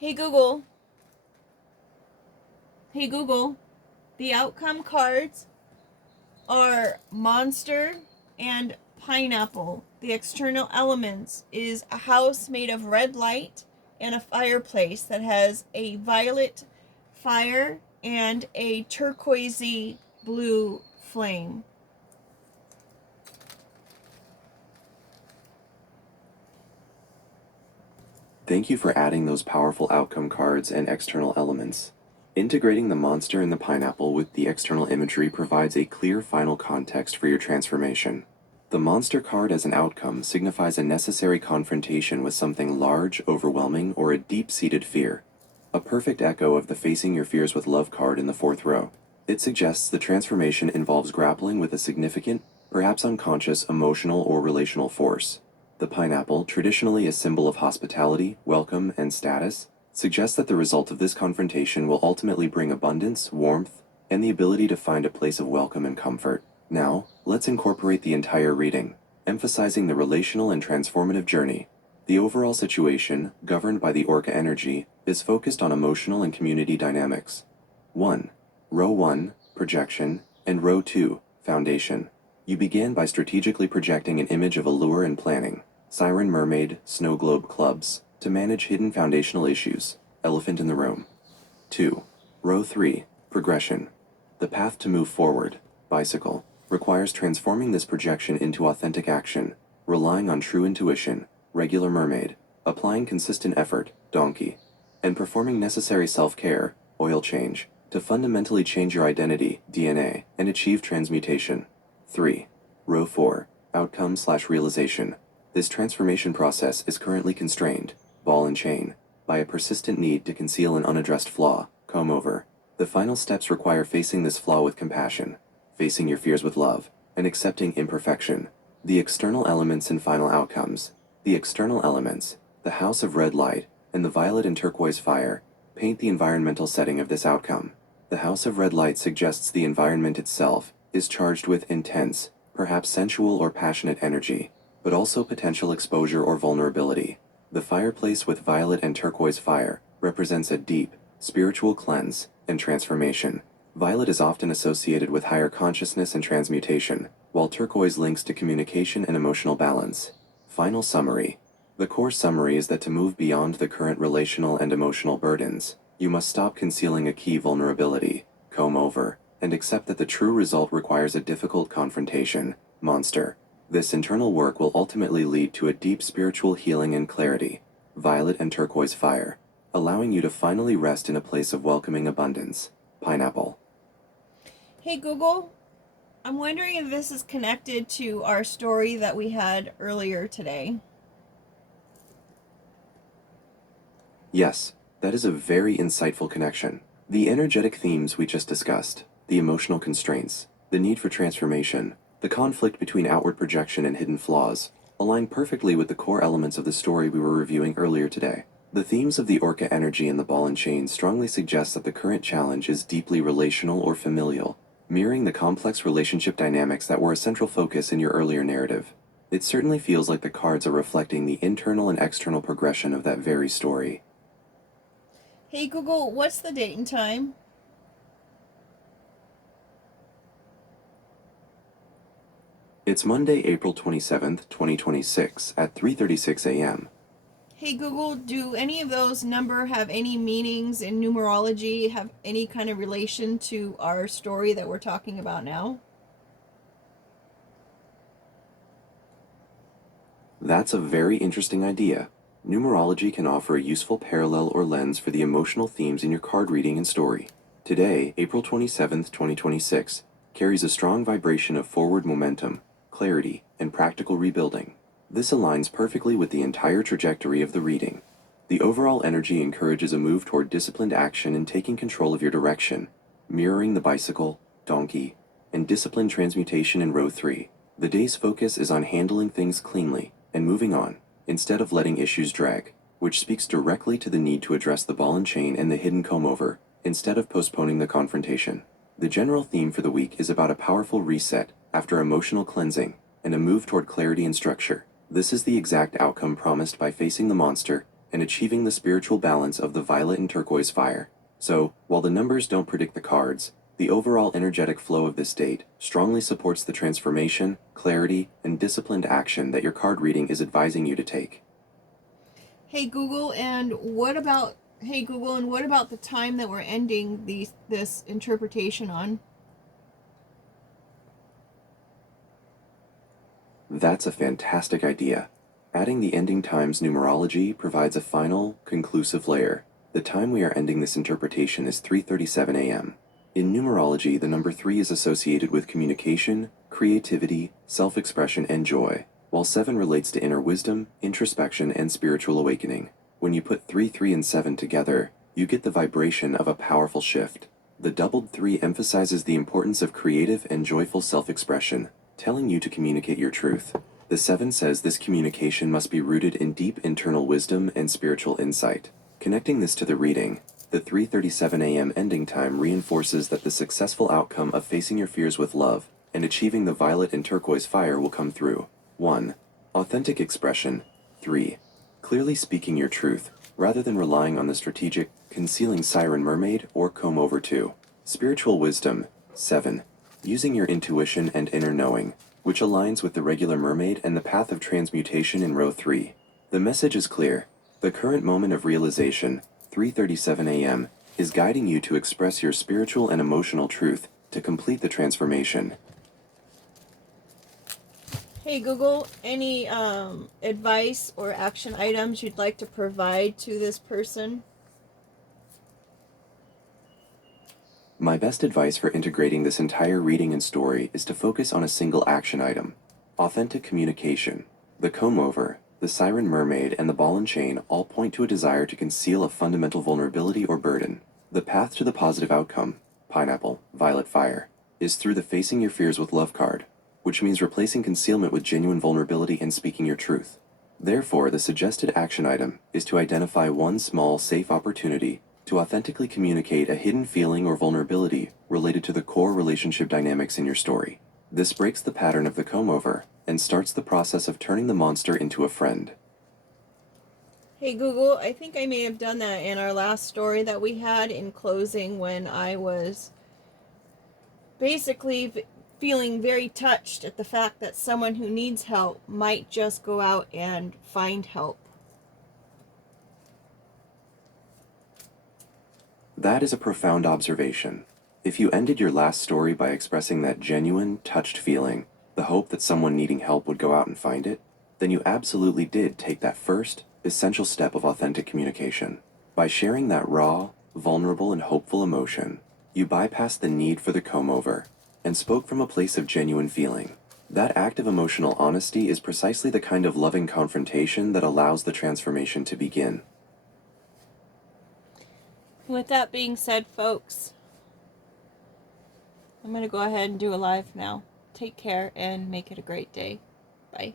Hey Google, hey Google, the outcome cards are monster and pineapple. The external elements is a house made of red light and a fireplace that has a violet fire and a turquoisey blue flame. Thank you for adding those powerful outcome cards and external elements. Integrating the monster and the pineapple with the external imagery provides a clear final context for your transformation. The monster card as an outcome signifies a necessary confrontation with something large, overwhelming, or a deep-seated fear. A perfect echo of the Facing Your Fears with Love card in the fourth row. It suggests the transformation involves grappling with a significant, perhaps unconscious, emotional or relational force. The pineapple, traditionally a symbol of hospitality, welcome, and status, suggests that the result of this confrontation will ultimately bring abundance, warmth, and the ability to find a place of welcome and comfort. Now, let's incorporate the entire reading, emphasizing the relational and transformative journey. The overall situation, governed by the Orca energy, is focused on emotional and community dynamics. 1. Row 1, Projection, and Row 2, Foundation. You began by strategically projecting an image of allure and planning, siren mermaid, snow globe clubs, to manage hidden foundational issues, elephant in the room. 2. Row 3, Progression. The path to move forward, bicycle, requires transforming this projection into authentic action, relying on true intuition, regular mermaid, applying consistent effort, donkey, and performing necessary self-care, oil change, to fundamentally change your identity, DNA, and achieve transmutation. 3. Row 4, Outcome/realization. This transformation process is currently constrained, ball and chain, by a persistent need to conceal an unaddressed flaw, comb over. The final steps require facing this flaw with compassion, facing your fears with love, and accepting imperfection. The external elements and final outcomes. The external elements, the house of red light, and the violet and turquoise fire, paint the environmental setting of this outcome. The house of red light suggests the environment itself is charged with intense, perhaps sensual or passionate energy, but also potential exposure or vulnerability. The fireplace with violet and turquoise fire represents a deep, spiritual cleanse and transformation. Violet is often associated with higher consciousness and transmutation, while turquoise links to communication and emotional balance. Final summary. The core summary is that to move beyond the current relational and emotional burdens, you must stop concealing a key vulnerability, comb over, and accept that the true result requires a difficult confrontation, monster. This internal work will ultimately lead to a deep spiritual healing and clarity, violet and turquoise fire, allowing you to finally rest in a place of welcoming abundance, pineapple. Hey Google, I'm wondering if this is connected to our story that we had earlier today. Yes, that is a very insightful connection. The energetic themes we just discussed, the emotional constraints, the need for transformation, the conflict between outward projection and hidden flaws, align perfectly with the core elements of the story we were reviewing earlier today. The themes of the Orca energy and the ball and chain strongly suggest that the current challenge is deeply relational or familial, mirroring the complex relationship dynamics that were a central focus in your earlier narrative. It certainly feels like the cards are reflecting the internal and external progression of that very story. Hey Google, what's the date and time? It's Monday, April 27th, 2026 at 3:36 a.m. Hey Google, do any of those number have any meanings in numerology, have any kind of relation to our story that we're talking about now? That's a very interesting idea. Numerology can offer a useful parallel or lens for the emotional themes in your card reading and story. Today, April 27th, 2026, carries a strong vibration of forward momentum, clarity, and practical rebuilding. This aligns perfectly with the entire trajectory of the reading. The overall energy encourages a move toward disciplined action and taking control of your direction, mirroring the bicycle, donkey, and disciplined transmutation in row 3. The day's focus is on handling things cleanly and moving on, instead of letting issues drag, which speaks directly to the need to address the ball and chain and the hidden comb over, instead of postponing the confrontation. The general theme for the week is about a powerful reset after emotional cleansing and a move toward clarity and structure. This is the exact outcome promised by Facing the Monster and achieving the spiritual balance of the violet and turquoise fire. So, while the numbers don't predict the cards, the overall energetic flow of this date strongly supports the transformation, clarity, and disciplined action that your card reading is advising you to take. Hey Google, and what about the time that we're ending this interpretation on? That's a fantastic idea. Adding the ending times numerology provides a final, conclusive layer. The time we are ending this interpretation is 3:37 a.m. In numerology, the number 3 is associated with communication, creativity, self-expression, and joy, while 7 relates to inner wisdom, introspection, and spiritual awakening. When you put 3, 3, and 7 together, you get the vibration of a powerful shift. The doubled 3 emphasizes the importance of creative and joyful self-expression, telling you to communicate your truth. The 7 says this communication must be rooted in deep internal wisdom and spiritual insight. Connecting this to the reading, the 3:37 a.m. ending time reinforces that the successful outcome of facing your fears with love and achieving the violet and turquoise fire will come through. 1. Authentic expression. 3. Clearly speaking your truth, rather than relying on the strategic, concealing siren mermaid or comb over. 2. Spiritual wisdom. 7. Using your intuition and inner knowing, which aligns with the regular mermaid and the path of transmutation in row 3. The message is clear. The current moment of realization, 3:37 a.m., is guiding you to express your spiritual and emotional truth to complete the transformation. Hey Google, any advice or action items you'd like to provide to this person? My best advice for integrating this entire reading and story is to focus on a single action item: authentic communication. The comb over, the siren mermaid, and the ball and chain all point to a desire to conceal a fundamental vulnerability or burden. The path to the positive outcome, pineapple, violet fire, is through the facing your fears with love card, which means replacing concealment with genuine vulnerability and speaking your truth. Therefore, the suggested action item is to identify one small, safe opportunity to authentically communicate a hidden feeling or vulnerability related to the core relationship dynamics in your story. This breaks the pattern of the comb over and starts the process of turning the monster into a friend. Hey Google, I think I may have done that in our last story that we had in closing, when I was basically feeling very touched at the fact that someone who needs help might just go out and find help. That is a profound observation. If you ended your last story by expressing that genuine, touched feeling, the hope that someone needing help would go out and find it, then you absolutely did take that first, essential step of authentic communication. By sharing that raw, vulnerable, and hopeful emotion, you bypassed the need for the comb over and spoke from a place of genuine feeling. That act of emotional honesty is precisely the kind of loving confrontation that allows the transformation to begin. With that being said, folks, I'm going to go ahead and do a live now. Take care and make it a great day. Bye.